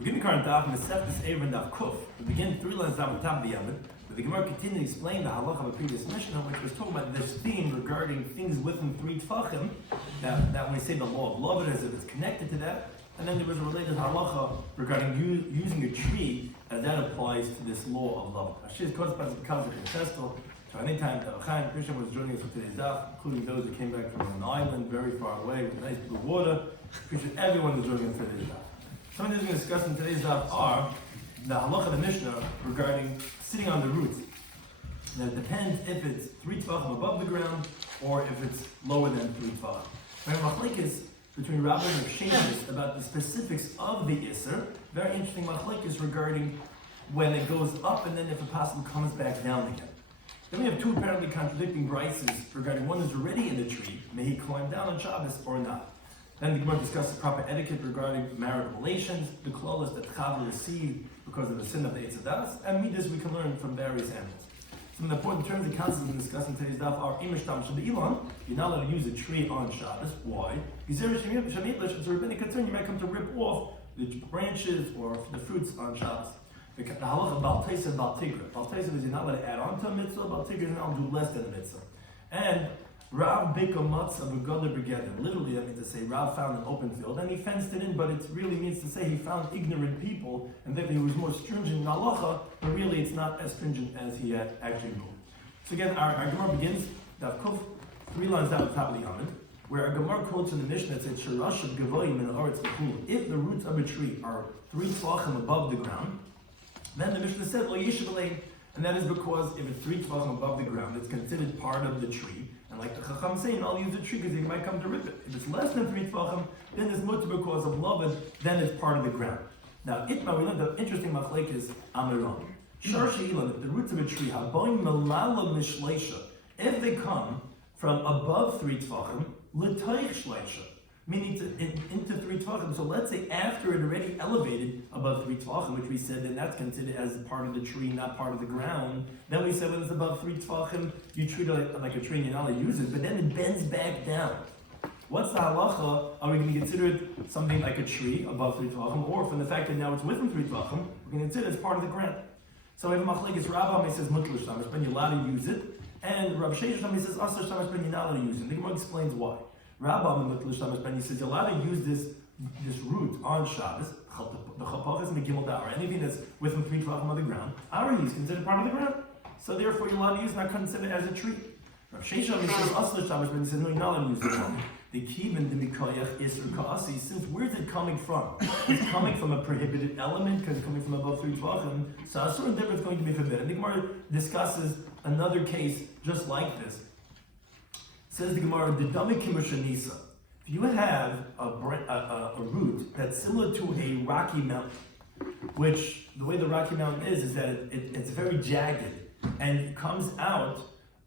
We're going to current Daf Eruvin Daf Kuf. We begin 3 lines down on top of the Yomim, but the Gemara continues to explain the halacha of a previous Mishnah, which was talking about this theme regarding things within 3 tfachim. That when we say the law of love, as if it's connected to that, and then there was a related halacha regarding using a tree, as that applies to this law of love. Hashish caused by the Kazakh and Testel. So anytime Chaim Krishna was joining us for today's Daf, including those that came back from an island very far away with nice blue water, appreciate everyone who's joining us for today's Daf. Some of the things we're going to discuss in today's Daf are the halacha of the Mishnah regarding sitting on the roots. Now it depends if it's 3 tefachim above the ground or if it's lower than 3 tefachim. We have a machlekes between Rabbi and Shloimy about the specifics of the Isser. Very interesting machlekes regarding when it goes up and then if a possible comes back down again. Then we have 2 apparently contradicting brises regarding one is already in the tree, may he climb down on Shabbos or not. Then the Gemara discusses proper etiquette regarding marital relations, the klolos that Chava received because of the sin of the Eitzadas, and midas we can learn from various animals. Some of the important terms and concepts we discuss in today's daf are imishtam shabe'ilan. You're not allowed to use a tree on Shabbos. Why? It's a rabbinic concern. You might come to rip off the branches or the fruits on Shabbos. The halacha of Baal Teisa and Baal Tigra. Baal Teisa is you're not allowed to add on to a mitzvah. Baal Tigra is not allowed to do less than a mitzvah. And Rav Bika Matz of Ugadah Begedim. Literally, that means to say Rav found an open field and he fenced it in, but it really means to say he found ignorant people and that he was more stringent in halacha, but really it's not as stringent as he had actually ruled. So again, our Gemara begins, Daf Kuf, 3 lines down at the top of the Yomim, where our Gemara quotes in the Mishnah that says, Sharash of Gavoyim in the Oretz B'chul. If the roots of a tree are 3 tefachim above the ground, then the Mishnah said, Lo Yeshiv Alein, and that is because if it's 3 tefachim above the ground, it's considered part of the tree. And like the Chacham saying, I'll use a tree because he might come to rip it. If it's less than 3 tefachim, then it's mutter because of loved, then it's part of the ground. Now, Itma, we learned the interesting machlek is Amiram. Shar She'ilan, if the roots of a tree, Haboin Melala Mishleisha, if they come from above 3 tefachim, L'toich Shleisha, meaning into 3 tefachim. So let's say after it already elevated above 3 tefachim, which we said then that's considered as part of the tree, not part of the ground. Then we said when it's above 3 tefachim, you treat it like a tree and you're not allowed to use it, but then it bends back down. What's the halacha? Are we going to consider it something like a tree above 3 tefachim, or from the fact that now it's within 3 tefachim, we're going to consider it as part of the ground? So we have a machlekes Rabbi, he says mutter shamash, but you're allowed to use it, and Rabbi Shloimy says asar shamash, but you're not allowed to use it. The Gemara explains why. Rabbi he says you're allowed to use this root on Shabbos, the chapachas and the gimel da'ar, anything that's within 3 tefachim of the ground. Our is considered part of the ground, so therefore you're allowed to use, not considered as a tree. Rabbi Shloimy says asar shamash, but he says no, you're not allowed to use it. The kivin the mikoyach isur ka'asi. Since where's it coming from? It's coming from a prohibited element because it's coming from above 3 tefachim. So asur and different is going to be forbidden. The Gemara discusses another case just like this. Says the Gemara, if you have a root that's similar to a rocky mountain, which the way the Rocky Mountain is that it's very jagged and it comes out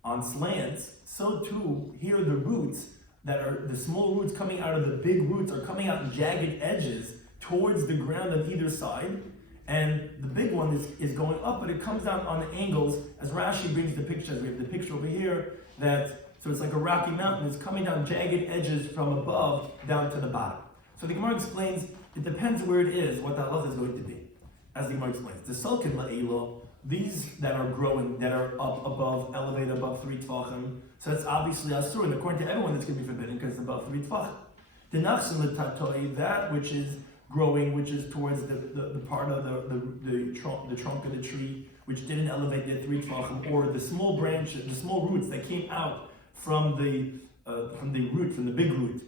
on slants, so too here the roots that are the small roots coming out of the big roots are coming out in jagged edges towards the ground on either side, and the big one is going up, but it comes out on angles, as Rashi brings the picture, as we have the picture over here, so it's like a rocky mountain. It's coming down jagged edges from above down to the bottom. So the Gemara explains, it depends where it is, what the halacha is going to be. As the Gemara explains, the sulkin la'ilo, these that are growing, that are up above, elevated above 3 tefachim, so that's obviously asur, and according to everyone that's going to be forbidden because it's above 3 tefachim. The nachsin l'tatoi, that which is growing, which is towards the part of the trunk of the tree, which didn't elevate yet 3 tefachim, or the small branches, the small roots that came out from the root, from the big root,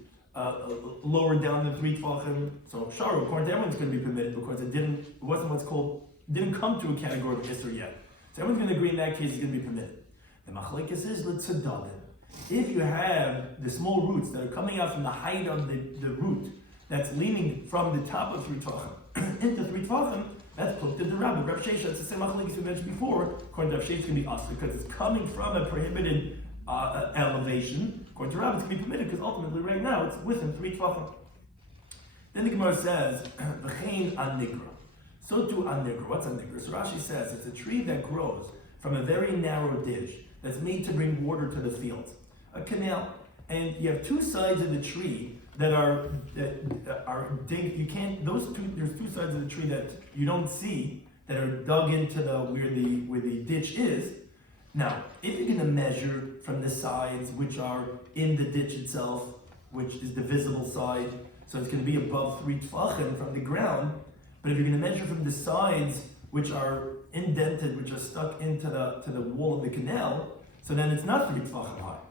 lower down than 3 tefachim. So shaur, according to everyone, it's going to be permitted because it didn't come to a category of isur yet. So everyone's going to agree in that case it's going to be permitted. The machlekes is l'tzadadim. If you have the small roots that are coming out from the height of the root that's leaning from the top of 3 tefachim into 3 tefachim, that's put to the rabbi. Rav Shesha, that's the same machlekes we mentioned before. According to Rav Shesha, it's going to be us because it's coming from a prohibited elevation. According to Rabbi, it's going to be permitted because ultimately, right now, it's within 3 tefachim. Then the Gemara says, "V'chein an nigra." So too an nigra. What's an nigra? So Rashi says it's a tree that grows from a very narrow ditch that's made to bring water to the fields, a canal, and you have 2 sides of the tree that are you can't. There's two sides of the tree that you don't see that are dug into where the ditch is. Now, if you're going to measure from the sides which are in the ditch itself, which is the visible side, so it's going to be above 3 tfachim from the ground. But if you're going to measure from the sides which are indented, which are stuck into the wall of the canal, so then it's not 3 tfachim high.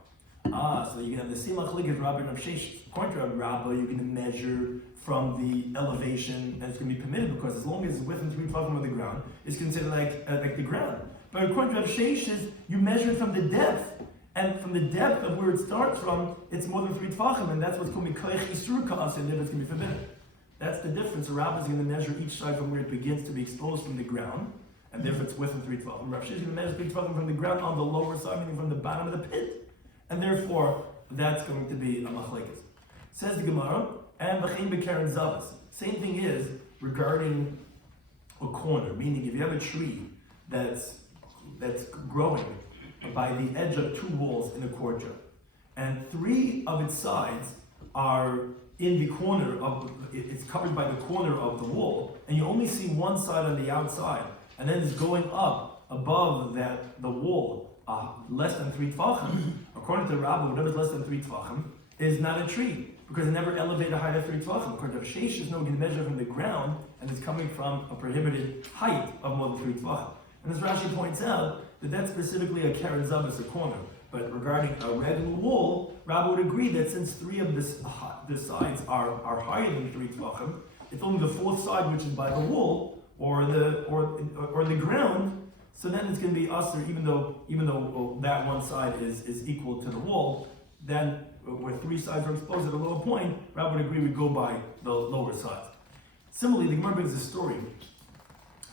So you can have the same machlik as Rabbi Shloimy. According to Rabbi, you're going to measure from the elevation, and it's going to be permitted because as long as it's within 3 tfachim of the ground, it's considered like the ground. But according to Rabbi Shloimy, you measure from the depth, and from the depth of where it starts from, it's more than 3 tfachim, and that's what's called shiur kas, and then it's going to be forbidden. That's the difference. The Rabbi is going to measure each side from where it begins to be exposed from the ground, and therefore it's within 3 tfachim. Rabbi Shloimy is going to measure 3 tfachim from the ground on the lower side, meaning from the bottom of the pit, and therefore that's going to be a machlekes. Says the Gemara, and v'chein b'keren zavas. Same thing is regarding a corner, meaning if you have a tree that's growing by the edge of 2 walls in a courtyard, and 3 of its sides are in the corner of, it's covered by the corner of the wall, and you only see one side on the outside, and then it's going up above the wall, less than 3 tfachim. According to the Rabbi, whatever's less than 3 tfachim is not a tree, because it never elevated a height of 3 tfachim. According to Sheish, is no going to measure from the ground, and it's coming from a prohibited height of more than 3 tfachim. And as Rashi points out, that's specifically a keren zavas, a corner. But regarding a regular wall, Rabbi would agree that since 3 of the sides are higher than 3 tfachim, it's only the 4th side, which is by the wall or the ground. So then it's going to be usher, even though that one side is equal to the wall. Then where 3 sides are exposed at a lower point, Rabbi would agree we go by the lower sides. Similarly, the Gemara brings a story.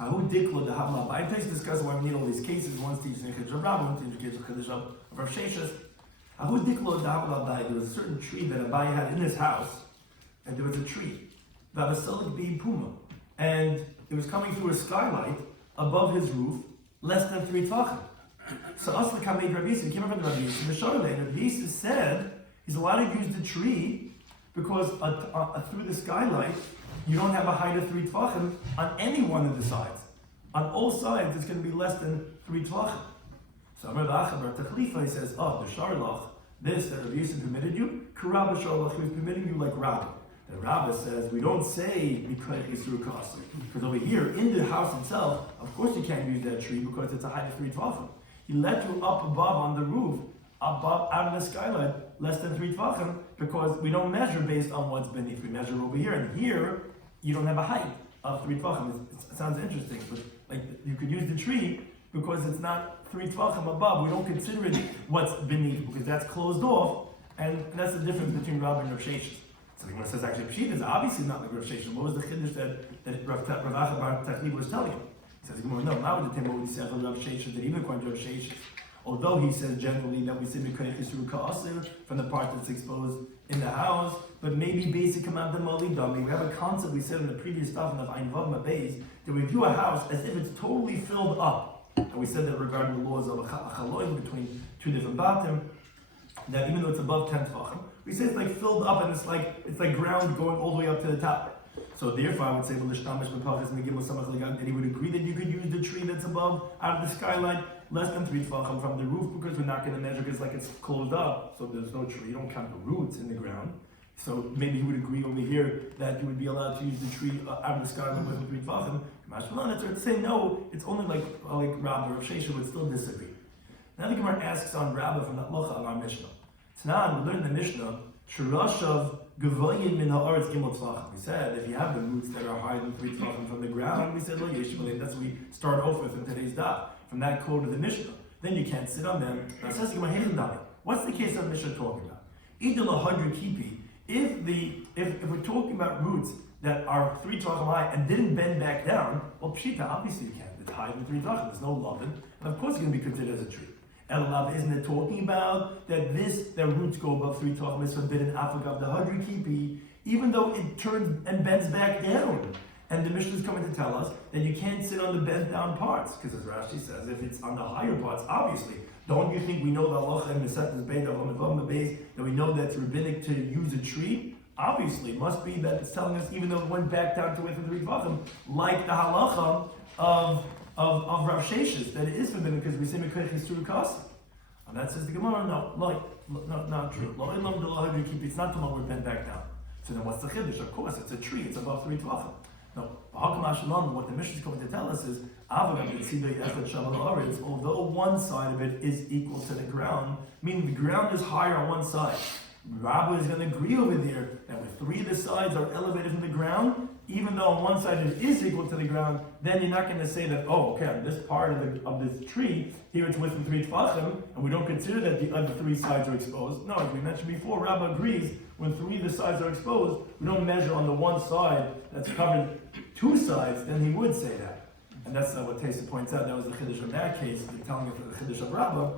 Who dikla the havla? I take to discuss why we need all these cases. One's teaching Chiddush Rabbi, one's teaching Chiddush of Rav Sheshes. Who dikla the havla? There was a certain tree that Abai had in his house, and there was a tree that was selling being puma, and it was coming through a skylight above his roof, less than 3 tfachim. So Asla Kamei Rabbi Yisrael came up from the Rabbi Yisrael. The Sharlei, Rabbi Yisrael said he's allowed to use the tree because through the skylight you don't have a height of 3 tfachim on any one of the sides. On all sides, it's going to be less than 3 tfachim. So Amar Achabar Tachlifa, he says, the Sharlach, this that Rabbi Yisrael permitted you, Karabba Sharlach, he was permitting you like Rabbi. The Rabbi says, we don't say Mikayach Yisur Kasi. Because over here, in the house itself, of course you can't use that tree because it's a height of 3 tfachim. He let you up above on the roof, above out of the skylight, less than 3 tfachim, because we don't measure based on what's beneath. We measure over here, and here you don't have a height of 3 tfachim. It sounds interesting, but like you could use the tree because it's not 3 tfachim above. We don't consider it what's beneath because that's closed off, and that's the difference between Rabbi and Rav Sheshes. So the Gemara says actually Pshita is obviously not like Rav Sheshes. What was the chiddush that Rav Achabar Tachlifa was telling him? He says, no, now would the what we say from Rav Sheshes, that even according to Rav Sheshes, although he says generally that we say Mikayach Yisur Ka'asir from the part that's exposed in the house, but maybe basic command the Mali Dami. We have a concept we said in the previous stuff of Ein Vav Mabez that we view a house as if it's totally filled up. And we said that regarding the laws of a chaloim between 2 different batim, that even though it's above 10 tfachim, we say it's like filled up and it's like ground going all the way up to the top. So therefore, I would say, that he would agree that you could use the tree that's above, out of the skylight, less than 3 tfachim from the roof, because we're not going to measure because it's closed up, so there's no tree. You don't count the roots in the ground. So maybe he would agree over here that you would be allowed to use the tree out of the skylight less than 3 tfachim. Mashmalan, it's saying no, it's only like Rabbi or Shesha would still disagree. Now the Gemara asks on Rabbi from that Locha on our Mishnah. So now we learn in the Mishnah, Shirashav Gavoyin min ha'aretz gimel tzvachim. We said if you have the roots that are higher than 3 tfachim from the ground, we said lo yeshim. That's what we start off with in today's daf. From that quote of the Mishnah, then you can't sit on them. Now says what's the case of Mishnah talking about? Idul 100 kipi. If we're talking about roots that are 3 tfachim high and didn't bend back down, well pshita obviously you can't. It's higher than 3 tfachim. There's no lovin, and of course it's going to be considered as a tree. Elav, isn't it talking about that their roots go above 3 tfachim is forbidden afagav the 100 kipi, even though it turns and bends back down? And the Mishnah is coming to tell us that you can't sit on the bent down parts, because as Rashi says, if it's on the higher parts, obviously, don't you think we know the halacha in Meseches Beis that we know that it's rabbinic to use a tree obviously it must be that it's telling us even though it went back down to within 3 tvachim, like the halacha of Rav Sheshes, that it is forbidden because we say mekayich is true kasi. And that says the Gemara, no, not true. It's not the one we bent back down. So then what's the chiddush? Of course, it's a tree, it's above 3 tvachim. No, what the Mishnah is going to tell us is, although one side of it is equal to the ground, meaning the ground is higher on one side. Rabbi is going to agree over there that if 3 of the sides are elevated from the ground, even though on one side it is equal to the ground, then you're not going to say that, oh, okay, on this part of this tree, here it's within 3 tvachim, and we don't consider that the other 3 sides are exposed. No, as we mentioned before, Rabbi agrees, when 3 of the sides are exposed, we don't measure on the one side that's covered 2 sides, then he would say that. And that's what Tesa points out, that was the chiddush of that case, they're telling us the chiddush of Rabbi.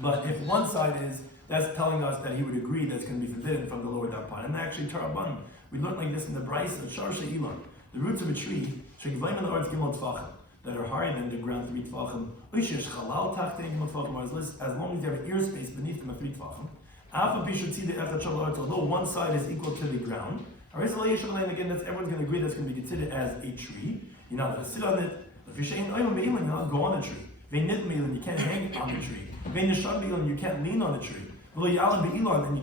But if one side is, that's telling us that he would agree that's going to be forbidden from the lower Darpan. And actually, Taraban, we learned like this in the Brisa, Shar She'ilan, the roots of a tree, that are higher than the ground 3 tvachim, as long as you have an ear space beneath them at 3 tvachim. Although one side is equal to the ground, again, that's everyone's going to agree that's going to be considered as a tree. You're not going to sit on it. You're not go on a tree. You can't hang on the tree. You can't lean on the tree. And you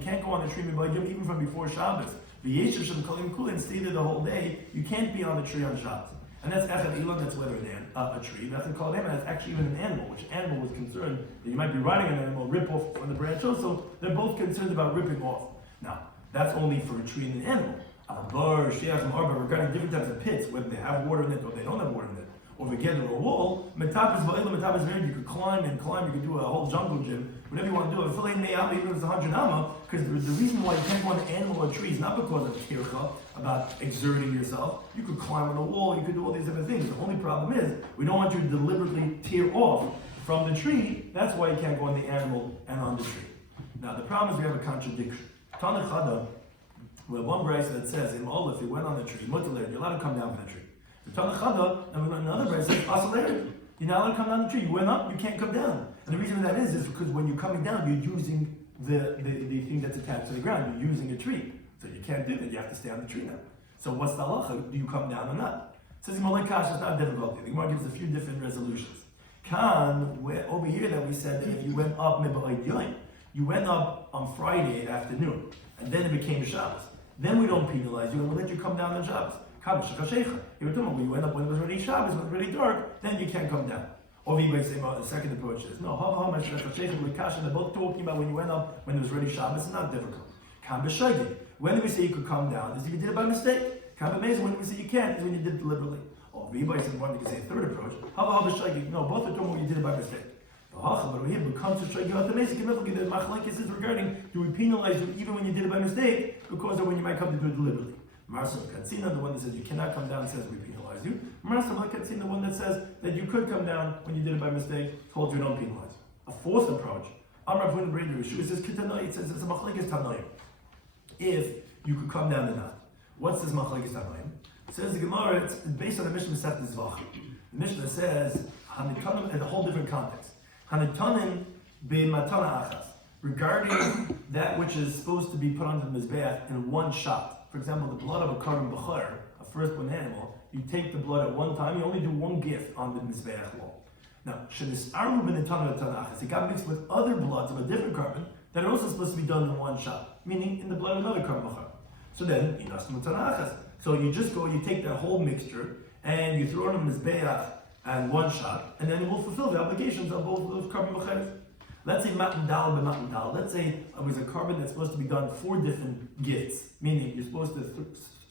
can't go on the tree even from before Shabbos. And stay there the whole day. You can't be on the tree on Shabbos. And that's echad ilan, that's whether a tree. That's called him, and that's actually even an animal, which animal was concerned that you might be riding an animal, rip off on the branch also. They're both concerned about ripping off. Now, that's only for a tree and an animal. Regarding different types of pits, whether they have water in it or they don't have water in it, or together a wall, metap is very, you could climb, you could do a whole jungle gym, whatever you want to do. Even if it's 100 amma, because the reason why you can't go on an animal or a tree is not because of tircha, about exerting yourself. You could climb on a wall, you could do all these different things. The only problem is, we don't want you to deliberately tear off from the tree. That's why you can't go on the animal and on the tree. Now the problem is we have a contradiction. Tanachada, we have one brayso that says, if you went on the tree, you're allowed to come down from the tree. The Tanachada, and we have another brayso that says, you're not allowed to come down the tree. You went up, you can't come down. And the reason that is because when you're coming down, you're using the thing that's attached to the ground. You're using a tree. So you can't do that. You have to stay on the tree now. So what's the halacha? Do you come down or not? It says Malay Kash is not difficult. The Gemara gives a few different resolutions. Over here that we said that if you went up you went up on Friday afternoon, and then it became Shabbos. Then we don't penalize you, and we'll let you come down on Shabbos. You were talking about when you went up when it was already Shabbos, when it was already dark, then you can't come down. Or we might say the second approach is no, they're both talking about when you went up when it was already Shabbos. It's not difficult. When do we say you could come down? Is if you did it by mistake. When do we say you can't? Is when you did it deliberately. Or everybody said one, you can say a third approach. No, both are talking when you did it by mistake. But over here, when it comes to the basic machlekes is regarding, do we penalize you even when you did it by mistake, because of when you might come to do it deliberately? Marsa Katsina, the one that says you cannot come down, says we penalize you. Marsa Katsina, the one that says that you could come down when you did it by mistake, told you don't penalize. A fourth approach, Amar Vun Breder Rishu, says Kitanoi, it says it's a machlekes Tanoim. If you could come down or not. What's this machlekes Tanoim? It says the Gemara, it's based on the Mishnah Masechet Zvach. The Mishnah says, Hanitanim, in a whole different context. Hanitanim b'matana achas. Regarding that which is supposed to be put onto the mizbeach in one shot. For example, the blood of a karban b'char, a firstborn animal, you take the blood at one time, you only do one gift on the mizbeach wall. Now, shenisarmu b'nitana tanachas, it got mixed with other bloods of a different karban that are also supposed to be done in one shot, meaning in the blood of another karban b'char. So then, inasmu tanachas. So you just go, you take that whole mixture, and you throw it in the mizbeach and one shot, and then it will fulfill the obligations of both of those karban b'chars. Let's say matan dal b'matan dal. Let's say it was a carbon that's supposed to be done 4 different gifts, meaning you're supposed to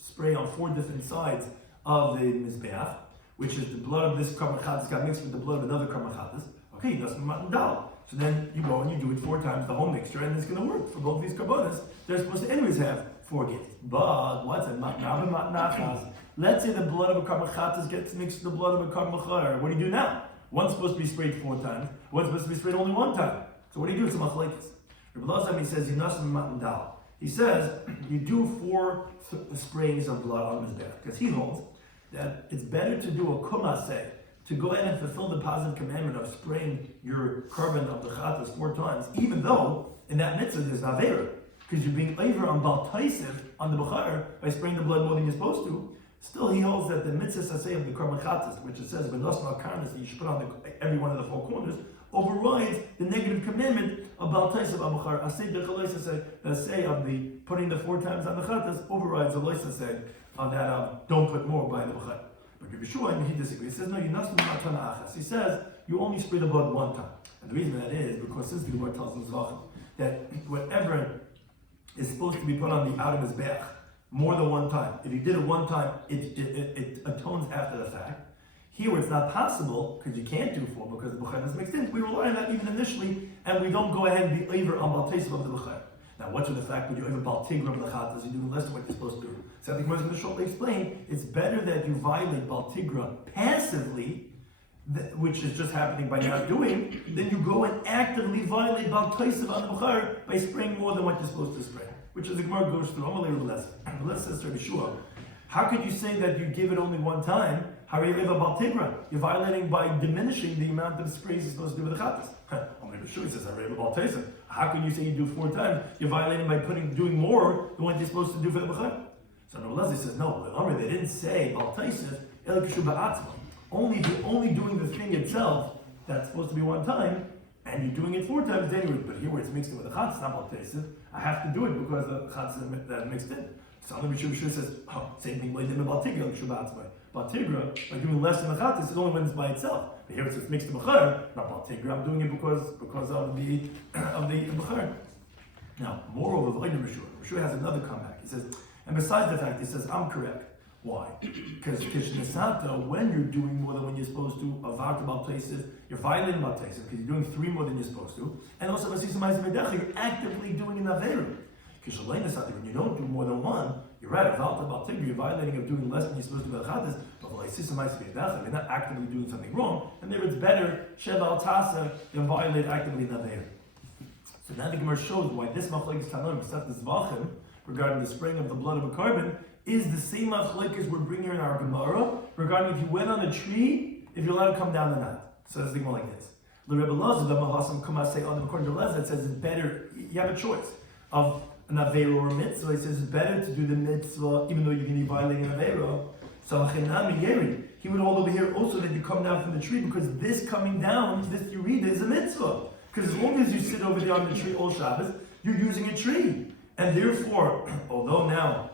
spray on 4 different sides of the mizbeach, which is the blood of this karban chatas got mixed with the blood of another karban chatas. Okay, that's matan dal. So then you go and you do it 4 times the whole mixture, and it's going to work for both these carbonas. They're supposed to anyways have 4 gifts. But what's it? Matan dal b'matan achas. Let's say the blood of a karban chatas gets mixed with the blood of a karban b'char. What do you do now? One's supposed to be sprayed 4 times. One's supposed to be sprayed only 1 time. So what do you do? It's a machlekes. Rabbi Lazar, he says, "Yinasim matan dal." He says you do 4 sprayings of blood on mizbeach because he holds that it's better to do a kumaseh, to go ahead and fulfill the positive commandment of spraying your carbon of the chatas 4 times, even though in that mitzvah there's avera. because you're being over on Bal Taisif, on the Bechar, by spraying the blood more than you're supposed to, still he holds that the mitzvah saseh of the Korban Chatas, which it says, B'nos Malkarnas, that you should put on every one of the four corners, overrides the negative commandment of Bal Taisif al Bechar, Aseh B'chaloi Saseh, the say of the putting the 4 times on the Chatas, overrides the Loi Saseh on that don't put more by the Bechar. But Rabbi Shloimy, he disagrees. He says, no, you're not achas. He says, you only spray the blood one time. And the reason that is, because since the Gemara tells us that whatever is supposed to be put on the outer mizbeach more than one time, if you did it one time, it atones after the fact. Here it's not possible, because you can't do 4 because the Bechar is mixed in. We rely on that even initially, and we don't go ahead and be over on Bal Taisif of the Bechar. Now, what's with the fact when you're over Bal Tigra of the Chatas, you're doing less than what you're supposed to do? So I think Gemara is going to shortly explain, it's better that you violate Bal Tigra passively, which is just happening by not doing, than you go and actively violate Bal Taisif on the Bechar by spraying more than what you're supposed to spray. Which is the Gemara goes through. I'm a little less. Let's say, Rabbi Shua, how could you say that you give it only one time? How are you live Bal Tigra? You're violating by diminishing the amount of sprays you're supposed to do with the Chatas. Rabbi Shua says, Bal Taisif. How can you say you do 4 times? You're violating by doing more than what you're supposed to do for the Bechar. So Rabbi says, no, they didn't say Bal Taisif, only doing the thing itself that's supposed to be one time, and you're doing it 4 times anyway. But here where it's mixed in with the Chatas, not Bal Taisif, I have to do it because the Chatas that mixed in. So Rabbi Shua says, same thing by Bal Tigra, Bal Tigra, by doing less than the Chatas, is only when it's by itself. But here it says mixed in Bechar, not Bal Tigra, I'm doing it because of the Bechar. Now, moreover, Rabbi Shua has another comeback. He says, and besides the fact, he says, I'm correct. Why? Because Kishnesata, when you're doing more than when you're supposed to, Avarta Bal Taisif, you're violating Bal Taisif because you're doing 3 more than you're supposed to, and also you're actively doing an Averu. When you don't do more than 1, you're right, Avarta Bal Tigra, you're violating of doing less than you're supposed to do Chatas, but you're not actively doing something wrong, and there it's better Sheva Al Tasa than violate actively an Averu. So now the Gemara shows why this Machlekes Tanoim, except this Vachim, regarding the spraying of the blood of a carbon, is the same machlekes we're bringing in our Gemara regarding if you went on a tree, if you're allowed to come down or not. So it's thinking like this. According to Leza, it says it's better, you have a choice of an Aveiro or a mitzvah. It says it's better to do the mitzvah even though you can be violating an Aveiro. So he would hold over here also that you come down from the tree because this coming down, this Yerida is a mitzvah. Because as long as you sit over there on the tree all Shabbos, you're using a tree. And therefore, although now,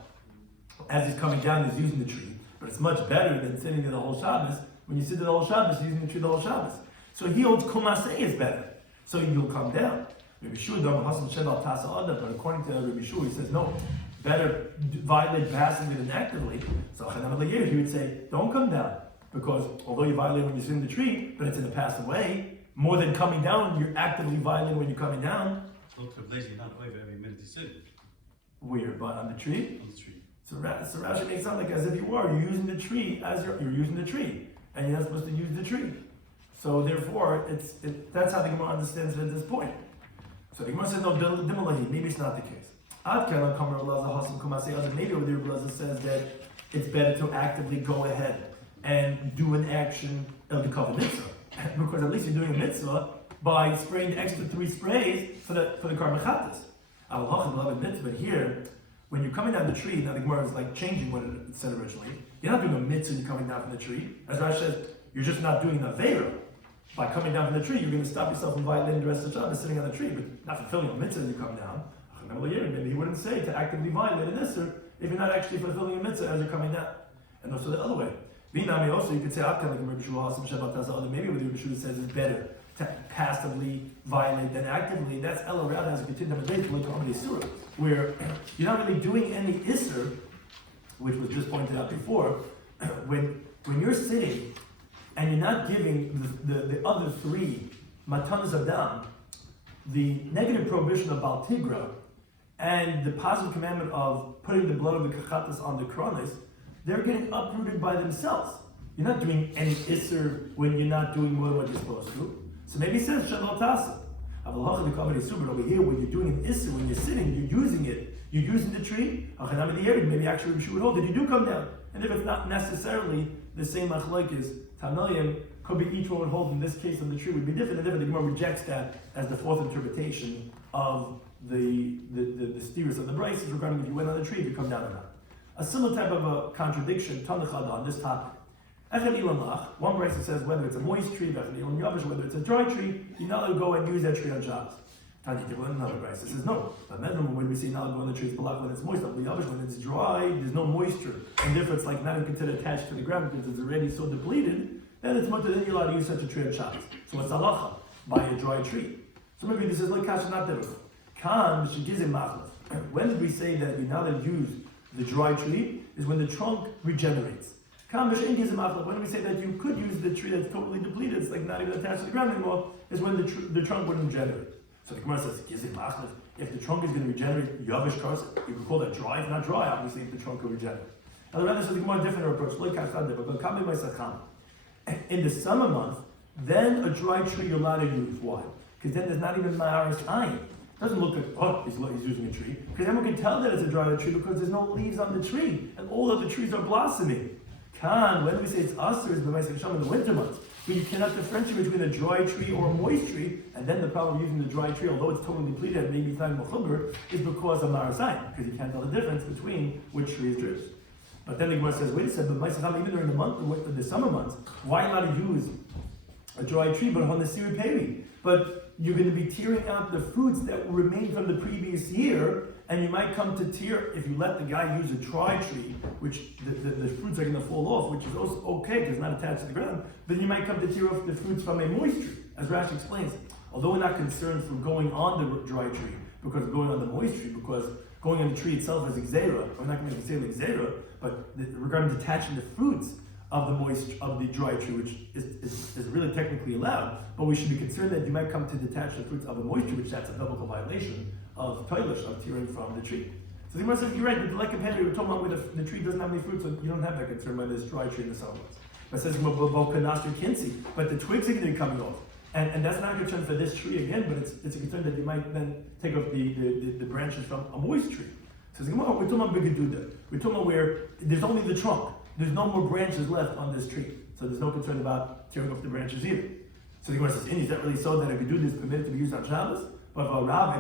as he's coming down, he's using the tree, but it's much better than sitting there the whole Shabbos. When you sit there the whole Shabbos, you're using the tree the whole Shabbos. So he holds Kumasei is better. So you'll come down. Rabbi Shua, but according to Rabbi Shua, he says, no, better violate passively than actively. So he would say, don't come down. Because although you violate when you're sitting in the tree, but it's in a passive way, more than coming down, you're actively violating when you're coming down. You're not over every minute you sit. Where? But on the tree? On the tree. So Rashi makes it sound like as if you are. You're using the tree as you're using the tree. And you're not supposed to use the tree. So therefore, that's how the Gemara understands it at this point. So the Gemara says, no, maybe it's not the case. Maybe over there, Blaza says that it's better to actively go ahead and do an action of the cover mitzvah. Because at least you're doing a mitzvah by spraying the extra 3 sprays for the Karban Chatas. But here, when you're coming down the tree, now the Gemara is like changing what it said originally. You're not doing a mitzvah you're coming down from the tree. As Rashi says, you're just not doing an Aveira. By coming down from the tree, you're going to stop yourself from violating the rest of the Shabbat sitting on the tree, but not fulfilling a mitzvah as you come down. Maybe he wouldn't say to actively violate an Isser if you're not actually fulfilling a mitzvah as you're coming down. And also the other way. Also, you could say, maybe what the Rabbi Shua says is better to passively violate than actively. That's Ella rather as a continuum of where you're not really doing any Isser, which was just pointed out before, when you're sitting and you're not giving the other 3 matanas adam, the negative prohibition of Bal Tigra, and the positive commandment of putting the blood of the kachatas on the kronis, they're getting uprooted by themselves. You're not doing any Isser when you're not doing more than what you're supposed to. So maybe it says Shalom Tasa. But over here, when you're doing an Isser, when you're sitting, you're using it. You're using the tree. Maybe actually Rabbi Shua would hold that you do come down. And if it's not necessarily the same machlekes, Tanoim, could be each one would hold in this case of the tree would be different. And therefore the Gemara rejects that as the 4th interpretation of the steers of the braces regarding if you went on the tree, if you come down or not. A similar type of a contradiction, Tanachada, on this topic. One brace says whether it's a moist tree, whether it's a dry tree, you're not allowed to go and use that tree on Shabbos. Another brace says no. But when we say not allowed to go on the tree, it's when it's moist, when it's dry, there's no moisture, and therefore it's like not even considered attached to the ground because it's already so depleted. Then it's much then you're allowed to use such a tree on Shabbos. So what's halacha? Buy a dry tree. So maybe this is like kasha, not difficult. When did we say that we're not allowed to use the dry tree? Is when the trunk regenerates. When we say that you could use the tree that's totally depleted, it's like not even attached to the ground anymore, is when the trunk wouldn't regenerate. So the Gemara says, if the trunk is going to regenerate, yavish karsa, you could call that dry. If not dry, obviously, if the trunk will regenerate. Now the Rebbe says the Gemara different approach. In the summer month, then a dry tree you're allowed to use. Why? Because then there's not even ma'aris ayin. It doesn't look like, he's using a tree. Because everyone can tell that it's a dry tree because there's no leaves on the tree. And all of the trees are blossoming. When we say it's usher, is in the winter months. But you cannot differentiate between a dry tree or a moist tree. And then the problem of using the dry tree, although it's totally depleted and maybe it's not mechuber, is because of ma'aris ayin. Because you can't tell the difference between which tree is yours. But then the Gemara says, wait a second, but even during the summer months, why not use a dry tree, but on the siri peri? But you're going to be tearing out the fruits that remain from the previous year, and you might come to tear, if you let the guy use a dry tree, which the fruits are going to fall off, which is also okay because it's not attached to the ground, but you might come to tear off the fruits from a moist tree, as Rashi explains. Although we're not concerned from going on the dry tree, because of going on the moist tree, because going on the tree itself is exera, we're not going to say exera, but regarding detaching the fruits of the dry tree, which is really technically allowed, but we should be concerned that you might come to detach the fruits of the moisture, which that's a biblical violation of toilish, of tearing from the tree. So the Gemara says, you're right, but like a we're talking about where the tree doesn't have any fruit, so you don't have that concern by this dry tree in the summer months. But it says, but the twigs are going to be coming off. And that's not a concern for this tree again, but it's a concern that you might then take off the branches from a moist tree. So the Gemara, we're talking about Bigaduda. We're talking about where there's only the trunk. There's no more branches left on this tree. So there's no concern about tearing off the branches either. So the Gemara says, is that really so that a Bigaduda is permitted to be used on Shabbos? But for Rav,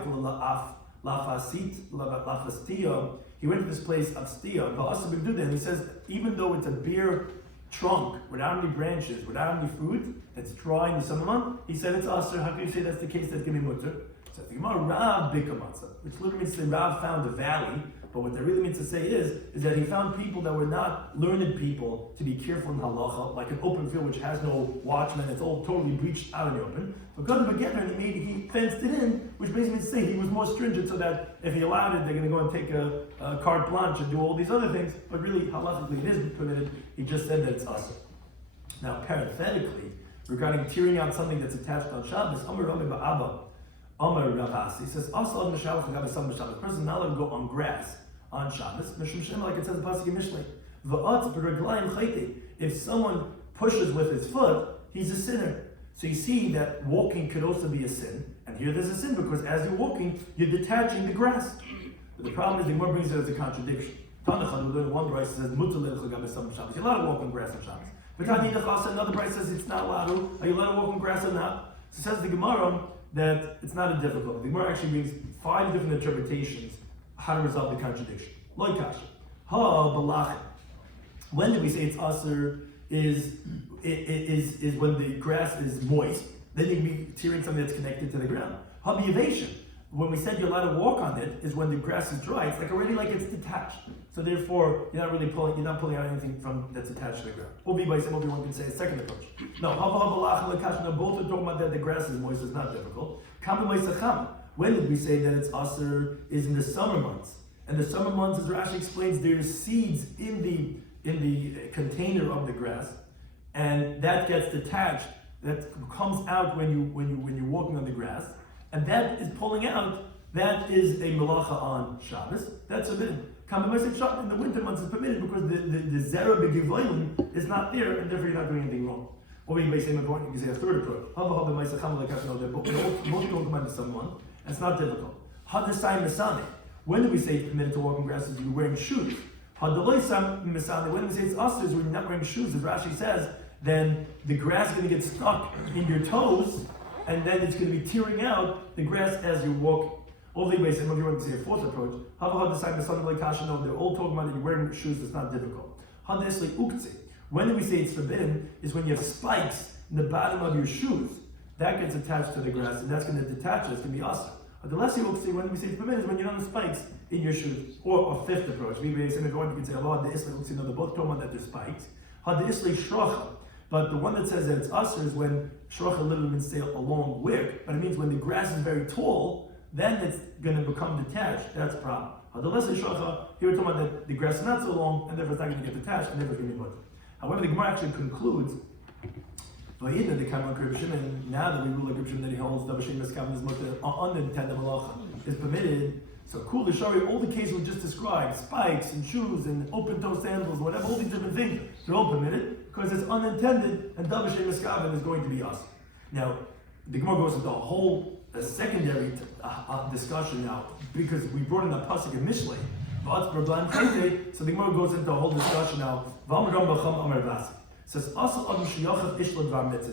he went to this place of Stia, and he says, even though it's a bare trunk, without any branches, without any fruit, that's dry in the summer month, he said it's usher. How can you say that's the case? That's going to be mutter. So the Gemara Rav Bikamatza, which literally means that Rav found a valley, but what that really means to say is that he found people that were not learned people to be careful in halacha, like an open field which has no watchman, it's all totally breached out in the open. But God together and he fenced it in, which basically means to say he was more stringent so that if he allowed it, they're going to go and take a carte blanche and do all these other things. But really, halachically, it is permitted. He just said that it's usher. Now, parenthetically, regarding tearing out something that's attached on Shabbos, Amar Rami Ba'aba, Amar Ravasi, he says, Asal Mishalach Gabe Sam Shabbos. The person is not allowed to go on grass on Shabbos, like it says in the pasuk in Mishlei. V'atz b'reglayim chayte. If someone pushes with his foot, he's a sinner. So you see that walking could also be a sin, and here there's a sin because as you're walking, you're detaching the grass. But the problem is the Gemara brings it as a contradiction. Tanachad, we learn one brayse says mutar leilcha gabe sam Shabbos. You're allowed to walk on grass on Shabbos. But another brayse says it's not allowed to. Are you allowed to walk on grass or not? So says the Gemara that it's not a difficult. The Gemara actually brings 5 different interpretations how to resolve the contradiction. Loi kasha. Ha balach. When do we say it's usher? Is when the grass is moist. Then you can be tearing something that's connected to the ground. Ha b'yavation. When we said you're allowed to walk on it, is when the grass is dry. It's like already like it's detached. So therefore, you're not pulling out anything from that's attached to the ground. Obi by some one can say a second approach. No, ha balach and lakash. No, both are talking about that the grass is moist. It's not difficult. When did we say that it's usher? Is in the summer months. And the summer months, as Rashi explains, there's seeds in the container of the grass, and that gets detached. That comes out when you're walking on the grass, and that is pulling out. That is a melacha on Shabbos. That's forbidden. In the winter months, it's permitted because the zera begivolim is not there, and therefore you're not doing anything wrong. Or you may say important. You can say a third approach. Most don't come out to someone. It's not difficult. When do we say it's permitted to walk on grass? Is you're wearing shoes. When we say it's usher, is when you're not wearing shoes. As Rashi says, then the grass is going to get stuck in your toes, and then it's going to be tearing out the grass as you walk. All the ways, if you want to say a fourth approach, no, they're all talking about that you're wearing shoes that's not difficult. When do we say it's forbidden? Is when you have spikes in the bottom of your shoes. That gets attached to the grass, and that's going to detach it. It's going to be awesome. But the less you will see when we say it's forbidden is when you don't have spikes in your shoes. Or a fifth approach. Maybe you can say, Allah, the Islam, they're both talking about that there's spikes. The Islam shrocha. But the one that says that it's usher is when shrocha literally means say a long wick, but it means when the grass is very tall, then it's going to become detached. That's a problem. The lesson shrocha, here we're talking about that the grass is not so long, and therefore it's not going to get detached, and therefore it's going to be mutter. However, the Gemara actually concludes, and now that we rule a Gibshim that he holds Daf Yomi is mutter unintended malacha is permitted. So cool, the shari, all the cases we just described, spikes and shoes and open-toe sandals, whatever, all these different things, they're all permitted because it's unintended, and Daf Yomi is going to be us. Now, the Gemara goes into a whole secondary discussion now because we brought in a pasuk in Mishlei. So the Gemara goes into a whole discussion now. It says, it's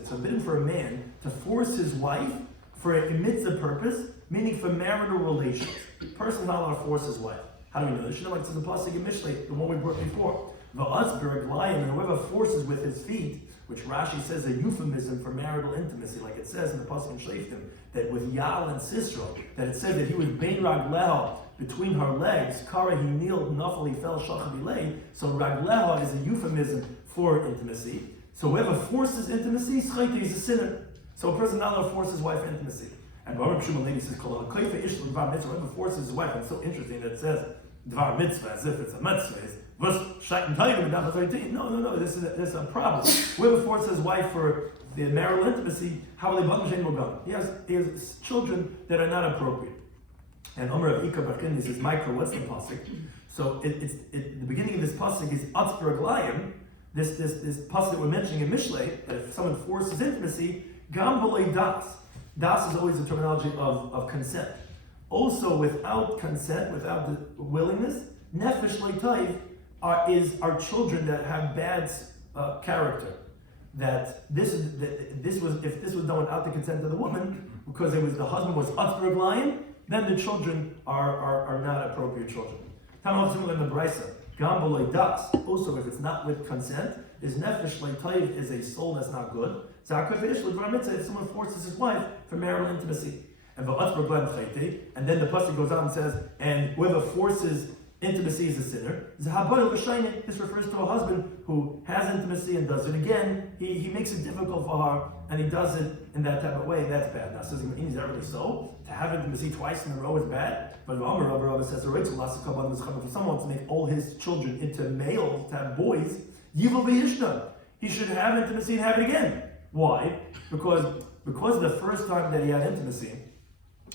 forbidden for a man to force his wife for a mitzvah purpose, meaning for marital relations. A person is not allowed to force his wife. How do we know this? You know, like it's in the pasuk in Mishlei, the one we brought before. And whoever forces with his feet, which Rashi says a euphemism for marital intimacy, like it says in the pasuk in Shleiftim, that with Yal and Sisra, that it says that he was bein ragleha, between her legs, kara he kneeled, nafal he fell, shachavilei. So ragleha is a euphemism for intimacy. So whoever forces intimacy, schayte is a sinner. So a person not allowed to force his wife intimacy. And Baruch Shimon Levi says, whoever forces his wife, it's so interesting that it says dvar mitzvah as if it's a mitzvah. No, this is a problem. Whoever forces his wife for the marital intimacy, he has children that are not appropriate. And Omer of Ika Bakin, he says, Micro, what's the pasuk? So the beginning of this pasuk is Atzper Glayim, this pasuk that we're mentioning in Mishlei, that if someone forces intimacy, Gam B'lei Das. Das is always the terminology of consent. Also, without consent, without the willingness, Nefesh Leitayv are children that have bad character. That if this was done without the consent of the woman, because the husband was Atzper Glayim, then the children are not appropriate children. Similar in the Brisa, Gam B'lei Das. Also, if it's not with consent, is Nefesh Leitayv is a soul that's not good. If someone forces his wife for marital intimacy. And then the pasuk goes on and says, and whoever forces intimacy is a sinner. This refers to a husband who has intimacy and does it again. He makes it difficult for her, and he does it in that type of way. That's bad. Now, says, is that really so? To have intimacy twice in a row is bad. But Rabbi says, for someone to make all his children into males, to have boys, he should have intimacy and have it again. Why? Because the first time that he had intimacy,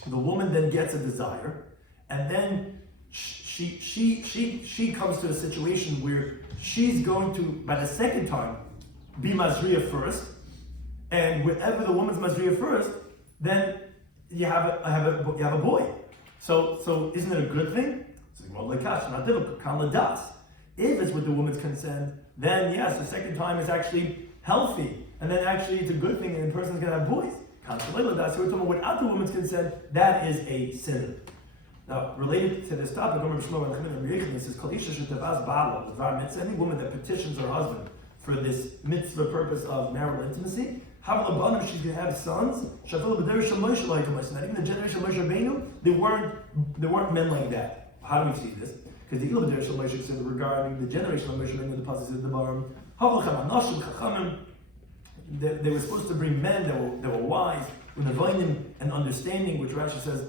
the woman then gets a desire, and then she comes to a situation where she's going to, by the second time, be Mazriya first, and wherever the woman's Mazriya first, then you have a boy. So isn't it a good thing? It's well, like not difficult. Kan das. If it's with the woman's consent, then yes, the second time is actually healthy. And then actually it's a good thing and the person's going to have boys. So we're talking about without the woman's consent, that is a sin. Now, related to this topic, Rabbi Shloimy Schwartzberg says, any woman that petitions her husband for this mitzvah purpose of marital intimacy, she's going to have sons. Not even the generation of Moshe Rabbeinu, they weren't men like that. How do we see this? Because the Ilum Moshe Moshe said regarding the generation of Moshe Rabbeinu, the pasuk says the Barim, they were supposed to bring men that were wise, with avodim and understanding, which Rashi says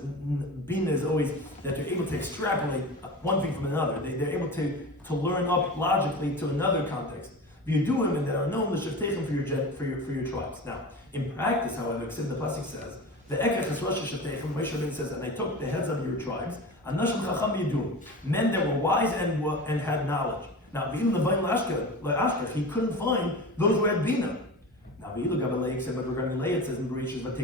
Bina is always that they're able to extrapolate one thing from another. They're able to learn up logically to another context. You do women that are known the shavteichem for your tribes. Now, in practice, however, except the pasuk says the ekech is rosh shavteichem. Moshe Rabbeinu says, and I took the heads of your tribes, anashim chacham yidum, men that were wise and had knowledge. Now, even the Bain Lashkar, he couldn't find those who had bina. Now, but regarding Leah, it says in Bereshit, that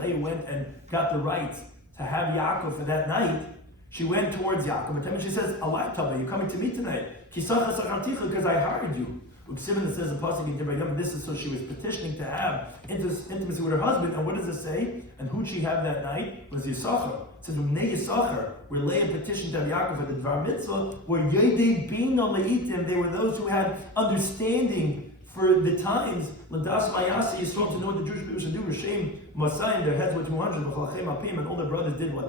Leah went and got the right to have Yaakov for that night. She went towards Yaakov, and she says, "Alai you're coming to me tonight, because I hired you." It says in Pasuk in Yom, this is so she was petitioning to have intimacy with her husband. And what does it say? And who'd she have that night? Was Yisachar. It says B'nei Yisachar, where Leah petitioned to Yaakov at the Dvar Mitzvah, were Yedei Bina Leitim. They were those who had understanding for the times. L'das Mayasi Yisrael, to know what the Jewish people should do. Rishem Masayim, their heads were 200. V'chalachem Apim, and all their brothers did what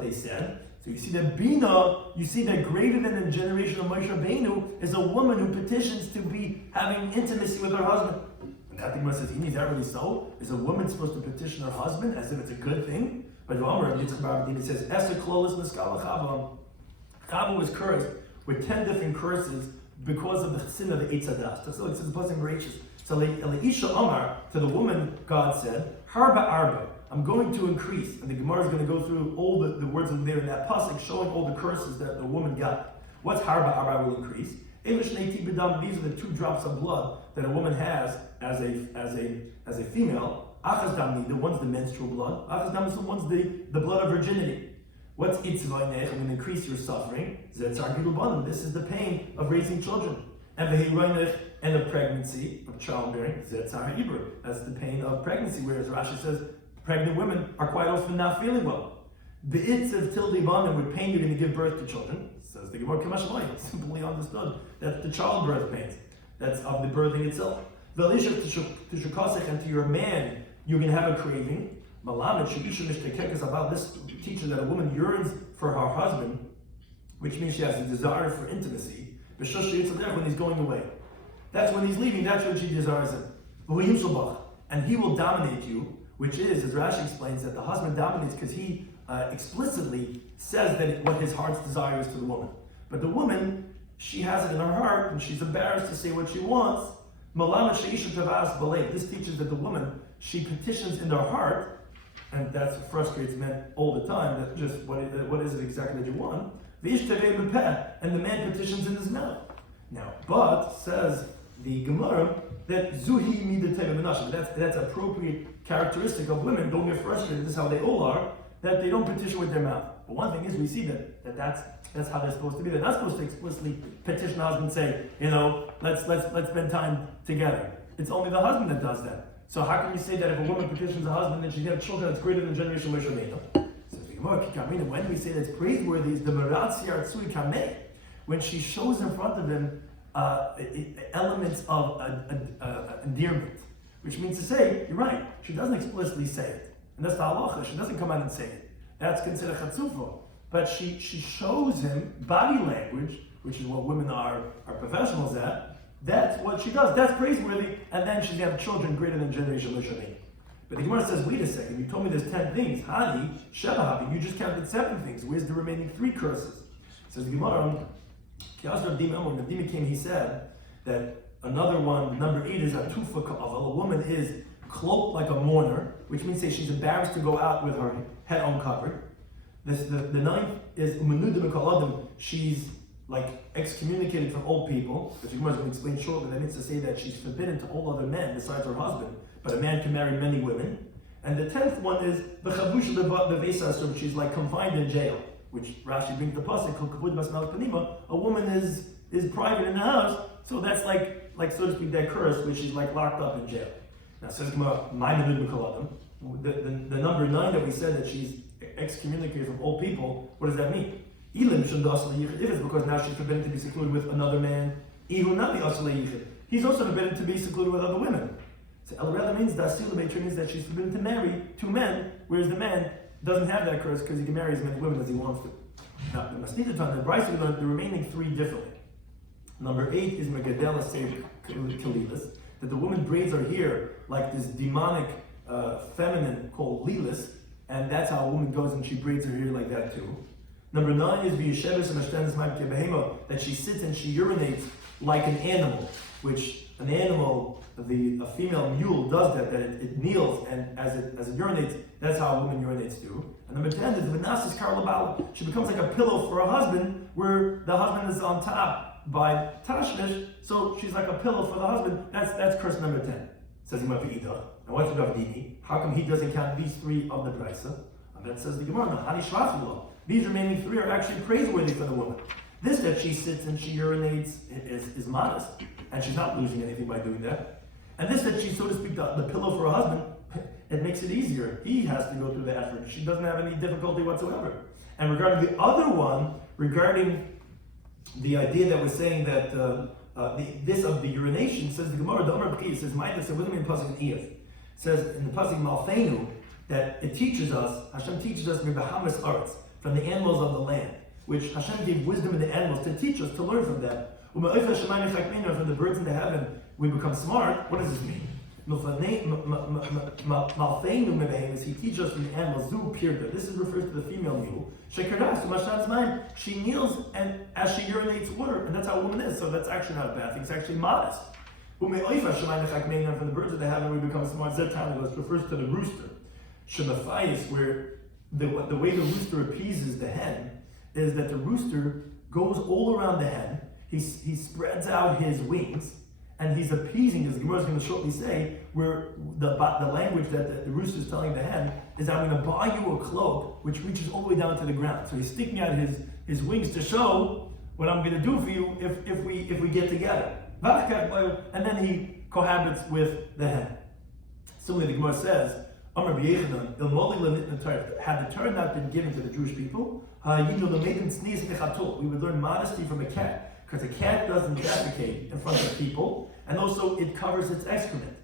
they said. So you see that Bina, you see that greater than the generation of Moshe Rabbeinu is a woman who petitions to be having intimacy with her husband. And that thing says, is that really so? Is a woman supposed to petition her husband as if it's a good thing? But it says, Esther Klolis Miskala Chava. Chava was cursed with 10 different curses because of the sin of the Eitz Hadas. That's what it says, blessing gracious. So Elisha Omar, to the woman, God said, Harba Arba, I'm going to increase. And the Gemara is going to go through all the words in there in that pasuk, showing all the curses that the woman got. What's Harba Arba will increase? These are the 2 drops of blood that a woman has as a female. Achaz Damni, the one's the menstrual blood. Achaz Damni, the one's the blood of virginity. What's Itzvaynech? I'm going to increase your suffering. Zetzar Gilubanim. This is the pain of raising children. And Vehiroynech, and of pregnancy, of childbearing. Zetzar Ha'ibur. That's the pain of pregnancy. Whereas Rashi says pregnant women are quite often not feeling well. The Itzav Tildi Banim would pain you're going to give birth to children. Says the Gemara Kamashmoy. Simply understood. That's the childbirth pains. That's of the birthing itself. Velisha to Shukasech, and to your man, you're going to have a craving. Malamed Shibisha Mishtekek is about this teacher that a woman yearns for her husband, which means she has a desire for intimacy. When he's going away. That's when he's leaving, that's when she desires him. And he will dominate you, which is, as Rashi explains, that the husband dominates because he explicitly says that what his heart's desire is to the woman. But the woman, she has it in her heart, and she's embarrassed to say what she wants. This teaches that the woman, she petitions in her heart, and that frustrates men all the time, that just, what is it exactly that you want? And the man petitions in his mouth. Now, but, says the Gemara, that Zuhi Midateva Menashe, that's appropriate characteristic of women. Don't get frustrated, this is how they all are, that they don't petition with their mouth. But one thing is, we see that's how they're supposed to be. They're not supposed to explicitly petition the husband and say, let's spend time together. It's only the husband that does that. So how can you say that if a woman petitions a husband and she has children that's greater than the generation of Moshe Rabbeinu? When we say that's praiseworthy is the Meratzi Artsui Kameh, when she shows in front of him elements of endearment, which means to say, you're right, she doesn't explicitly say it. And that's the halacha, she doesn't come out and say it. That's considered chatzufah. But she shows him body language, which is what women are professionals at. That's what she does. That's praiseworthy. And then she's going to have children greater than generation Lishanim. But the Gemara says, wait a second, you told me there's 10 things. Hani, Shebahabi, you just counted 7 things. Where's the remaining 3 curses? Says the Gemara, when Navdima came, he said that another one, number 8, is a tufa ka'aval. A woman is cloaked like a mourner, which means say she's embarrassed to go out with her head uncovered. The 9th is umenudim ka'adim. She's like excommunicated from all people, which you must explain shortly. That means to say that she's forbidden to all other men besides her husband, but a man can marry many women. And the 10th one is the chavush levesa, which she's like confined in jail, which Rashi brings the pasuk called kavud basmal panima. A woman is private in the house, so that's like so to speak that curse, which she's like locked up in jail. Now says the number 9 that we said that she's excommunicated from all people. What does that mean? If it's because now she's forbidden to be secluded with another man, he's also forbidden to be secluded with other women. So El Reda means that she's forbidden to marry 2 men, whereas the man doesn't have that curse because he can marry as many women as he wants to. Now, the Masnita, the Bryce, we learned the remaining 3 differently. Number 8 is Megadela Seir Kalilis, that the woman braids her hair like this demonic feminine called Lilis, and that's how a woman goes and she braids her hair like that too. Number 9 is V'yesheves and Ashten's Ma'ik Behema, that she sits and she urinates like an animal, which an animal, a female mule does that it kneels, and as it urinates, that's how a woman urinates too. And number 10 is V'nasis Karlabala, she becomes like a pillow for a husband, where the husband is on top by Tashmish, so she's like a pillow for the husband. That's curse number 10. Says Imam V'idach. And what's with Avdini? How come he doesn't count these 3 of the Brisa? And that says the Gemara, Hani Shvachullah. These remaining 3 are actually praiseworthy for the woman. This that she sits and she urinates is modest, and she's not losing anything by doing that. And this that she's, so to speak, the pillow for her husband, it makes it easier. He has to go through the effort. She doesn't have any difficulty whatsoever. And regarding the other one, regarding the idea that we're saying that this of the urination, says the Gemara, the Omer B'chi, says, Ma'ida, so what do we mean in Pasuk in Iyov? Says in the Pasuk Malfeinu, that it teaches us, Hashem teaches us Mibahamas Arts, from the animals of the land, which Hashem gave wisdom in the animals to teach us, to learn from them. From the birds in the heaven, we become smart. What does this mean? He teaches us from the animals. This is refers to the female mule. She kneels and as she urinates water, and that's how a woman is. So that's actually not a bad thing. It's actually modest. From the birds of the heaven, we become smart. This refers to the rooster. Shemafayis, where the way the rooster appeases the hen is that the rooster goes all around the hen. He spreads out his wings, and he's appeasing, as the Gemara is going to shortly say, where the language that the rooster is telling the hen is, I'm going to buy you a cloak which reaches all the way down to the ground. So he's sticking out his wings to show what I'm going to do for you if we get together. And then he cohabits with the hen. Similarly, the Gemara says, had the Torah not been given to the Jewish people, we would learn modesty from a cat. Because a cat doesn't defecate in front of people, and also it covers its excrement.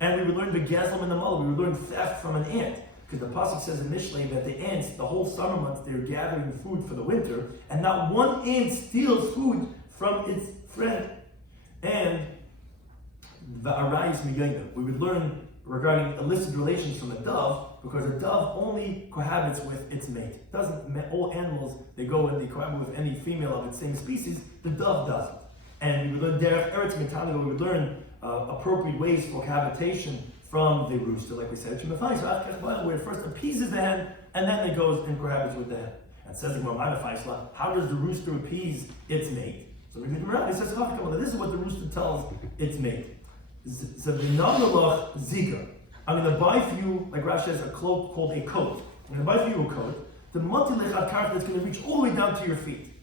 And we would learn begezel in the mullah, we would learn theft from an ant. Because the pasuk says initially that the ants, the whole summer months, they're gathering food for the winter, and not one ant steals food from its friend. And the arayis miyayna, we would learn regarding illicit relations from a dove, because a dove only cohabits with its mate. All animals, they go and they cohabit with any female of its same species, the dove doesn't. And we would learn derech eretz mentality, we would learn appropriate ways for cohabitation from the rooster, like we said, where it first appeases the hen, and then it goes and cohabits with the hen. And says, how does the rooster appease its mate? So we read, it says, this is what the rooster tells its mate. I'm going to buy for you, like Rashi says, a cloak called a coat. I'm going to buy for you a coat. The that's going to reach all the way down to your feet.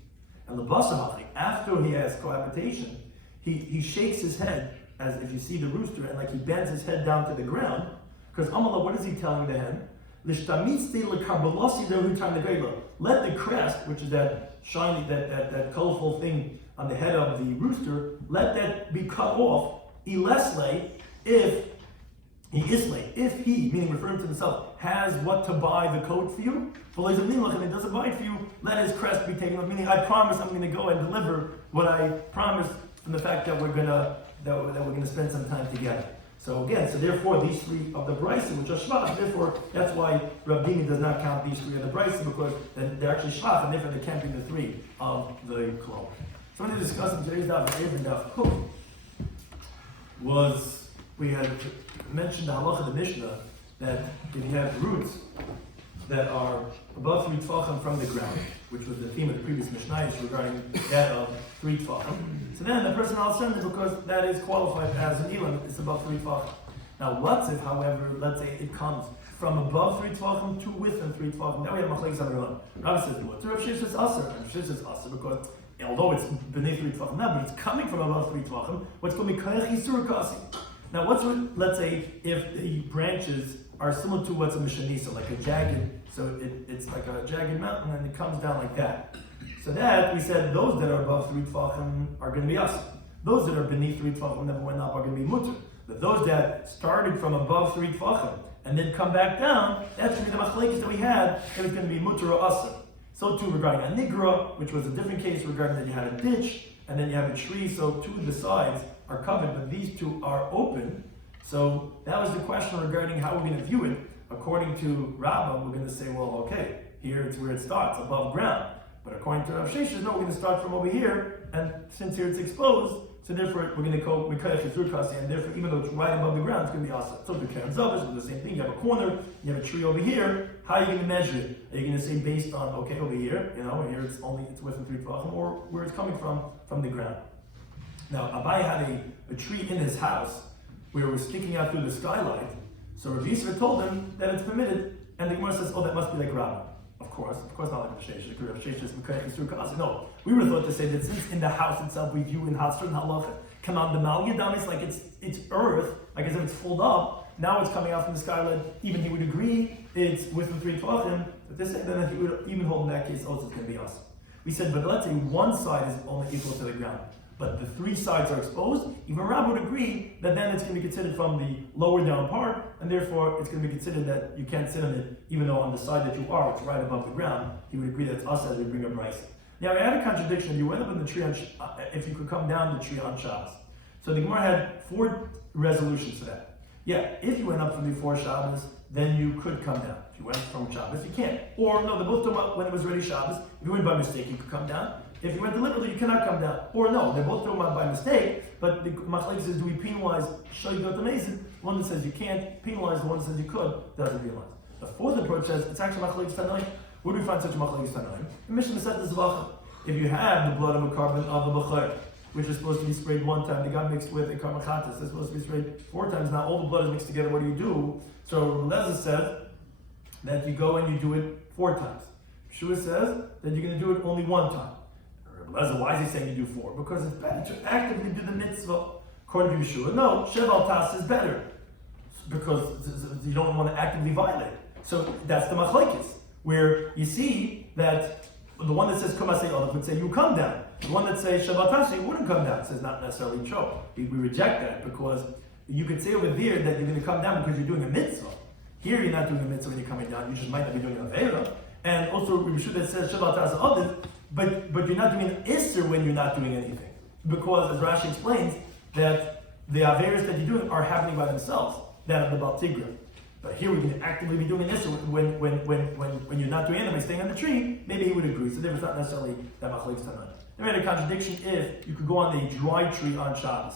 And the basahach, after he has cohabitation, he shakes his head, as if you see the rooster, and like he bends his head down to the ground. Because Amala, what is he telling the hen? Let the crest, which is that shiny, that colorful thing on the head of the rooster, let that be cut off. If he, meaning referring to himself, has what to buy the coat for you, and it doesn't buy it for you, let his crest be taken off. Meaning, I promise I'm going to go and deliver what I promised from the fact that we're going to spend some time together. So therefore, these three of the Brisa, which are shvach, therefore that's why Rabbi Dimi does not count these three of the Brisa, because they're actually shvach, and therefore they can't be the three of the cloak. So when we discussed in today's Daf, Eruvin Daf was, we had mentioned the halacha of the Mishnah that if you have roots that are above 3 tefachim from the ground, which was the theme of the previous Mishnah regarding that of 3 tefachim, so then the person will send it because that is qualified as an elam, it's above 3 tefachim. Now, what's if, however, let's say it comes from above 3 tefachim to within 3 tefachim? Now we have machlekes on our own. Rabbi says, what? Rav Sheshes says aser, and Rav Sheshes says aser because although it's beneath 3 tefachim now, but it's coming from above 3 tefachim, what's called mikoyach yisur kasi. Now, let's say if the branches are similar to what's a mishanisa, like a jagged, so it's like a jagged mountain and it comes down like that. So that, we said, those that are above 3 tefachim are going to be us. Those that are beneath 3 tefachim never went up are going to be mutter. But those that started from above 3 tefachim and then come back down, that's going to be the machlekes that we had, if it's going to be mutter or asa. So too regarding a nigra, which was a different case regarding that you had a ditch, and then you have a tree, so 2 of the sides are covered, but these 2 are open. So that was the question regarding how we're going to view it. According to Rabbah, we're going to say, well, okay, here it's where it starts, above ground. But according to Rav Sheshes, no, we're going to start from over here, and since here it's exposed, so therefore we're going to go Mikoyach Yisur Kasi, and therefore even though it's right above the ground, it's going to be awesome. So the Karen Zavish is the same thing. You have a corner, you have a tree over here. How are you going to measure it? Are you going to say based on, okay, over here, here it's within 3 tefachim, or where it's coming from the ground? Now, Abai had a tree in his house where it was sticking out through the skylight. So Rav Yisrael told him that it's permitted, and the Gemara says, oh, that must be like Rabbah. Of course not like Rav Sheshes. Rav Sheshes Mikoyach Yisur Kasi. No, we would have thought to say that since in the house itself we view in Hasr and Halacha, come on the Mal Yadam, it's like it's earth, like as if it's filled up, Now it's coming out from the skyline. Even he would agree it's within 3 tvachim, but this then he would even hold in that case also it's going to be us. We said, but let's say one side is only equal to the ground, but the 3 sides are exposed. Even Rab would agree that then it's going to be considered from the lower down part, and therefore it's going to be considered that you can't sit on it, even though on the side that you are, it's right above the ground. He would agree that it's us as we bring up rice. Now we had a contradiction. If you went up in the tree if you could come down the tree on Shabbos. So the Gemara had 4 resolutions to that. Yeah, if you went up from before Shabbos, then you could come down. If you went from Shabbos, you can't. Or no, they're both talking about when it was already Shabbos. If you went by mistake, you could come down. If you went deliberately, you cannot come down. Or no, they're both talking about by mistake, but the Machlek says, do we penalize Shoygot Amazing? One that says you can't penalize, the one that says you could, doesn't penalize. The 4th approach says, it's actually Machlek Tanoim. Where do we find such a Machlek Tanoim? The Mishnah said this Zvacha. If you have the blood of a carbon of a Bechor, which is supposed to be sprayed 1 time, they got mixed with a karmachatas, it's supposed to be sprayed 4 times, now all the blood is mixed together, what do? So Leza says that you go and you do it 4 times. Shua says that you're going to do it only 1 time. Leza, why is he saying you do 4? Because it's better to actively do the mitzvah. According to Yeshua, no, Sheval Tas is better. Because you don't want to actively violate. So that's the machlekes, where you see that the one that says Kumasei Olav would say you come down. The one that says Sheval Tas, you wouldn't come down. It says not necessarily true. We reject that because you could say over there that you're going to come down because you're doing a mitzvah. Here you're not doing a mitzvah when you're coming down. You just might not be doing an avera. And also Rabbi Shloimy that says Sheval Tas Olav, but you're not doing an Isser when you're not doing anything. Because as Rashi explains, that the averas that you're doing are happening by themselves, that of the Baal Tigra. But here we can actively be doing an Isser when you're not doing anything, staying on the tree, maybe he would agree. So there was not necessarily that Machlekes Tanoim. There made a contradiction if you could go on a dry tree on Shabbos.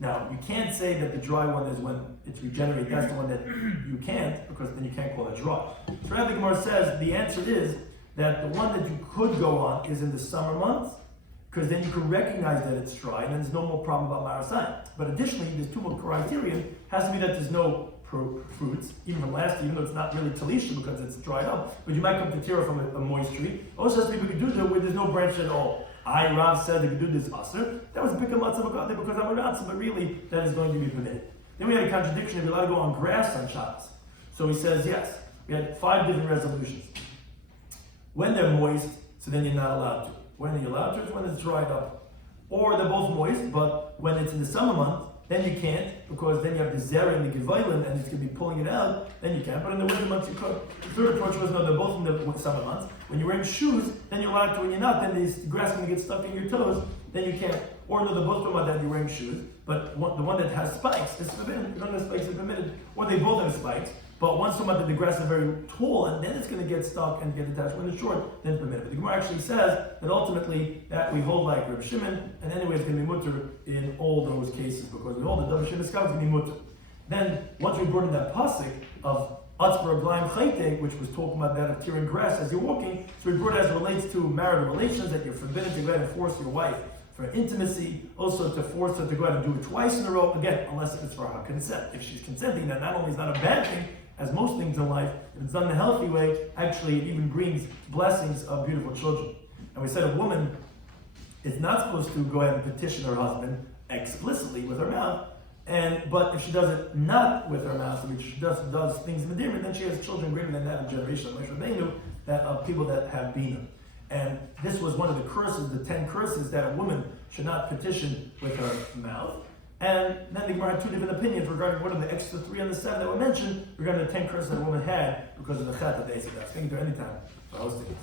Now, you can't say that the dry one is when it's regenerated. That's the one that you can't, because then you can't call it dry. So Rabbi Gemara says the answer is that the one that you could go on is in the summer months, because then you can recognize that it's dry, and then there's no more problem about marasayim. But additionally, there's 2 more criteria. It has to be that there's no fruits, even from last year, even though it's not really talisha because it's dried up, but you might come to tira from a moist tree. Also has to be geduda where there's no branch at all. Rav said the geduda is aser. That was a big matzah of there because I'm a ratzah, but really that is going to be permitted. Then we had a contradiction if you're allowed to go on grass on Shabbos. So he says yes. We had 5 different resolutions. When they're moist, so then you're not allowed to. When are you allowed to? It's when it's dried up. Or they're both moist, but when it's in the summer month, then you can't, because then you have the zera and the gevailin, and it's going to be pulling it out, then you can't. But in the winter months you could. The 3rd approach was, no, they're both in the summer months. When you're wearing shoes, then you're allowed to. When you're not, then the grass is going to get stuck in your toes, then you can't. Or no, they're both talking about that you're wearing shoes, but the one that has spikes is forbidden. The one that has spikes is permitted. Or they both have spikes, but one's talking about that the grass is very tall, and then it's going to get stuck and get attached. When it's short, then it's permitted. But the Gemara actually says that ultimately that we hold like Rabbi Shimon, and anyway it's going to be mutter in all those cases, because we hold that Rabbi Shimon's going to be mutter. Then, once we brought in that pasuk of Atzbar Aglaim Chayte, which was talking about that of tearing grass as you're walking, so we brought it as it relates to marital relations, that you're forbidden to go ahead and force your wife for intimacy, also to force her to go ahead and do it twice in a row, again, unless it's for her consent. If she's consenting, then not only is it not a bad thing, as most things in life, if it's done in a healthy way, actually it even brings blessings of beautiful children. And we said a woman is not supposed to go ahead and petition her husband explicitly with her mouth, but if she does it not with her mouth, which she does things in the Medina, then she has children greater than that generation of Moshe Rabbeinu, of people that have bina. And this was one of the curses, the 10 curses, that a woman should not petition with her mouth. And then the Gemara had 2 different opinions regarding what are the extra 3 on the 7 that were mentioned regarding the 10 curses that a woman had because of the chet that they said. Thank you for any time for hosting.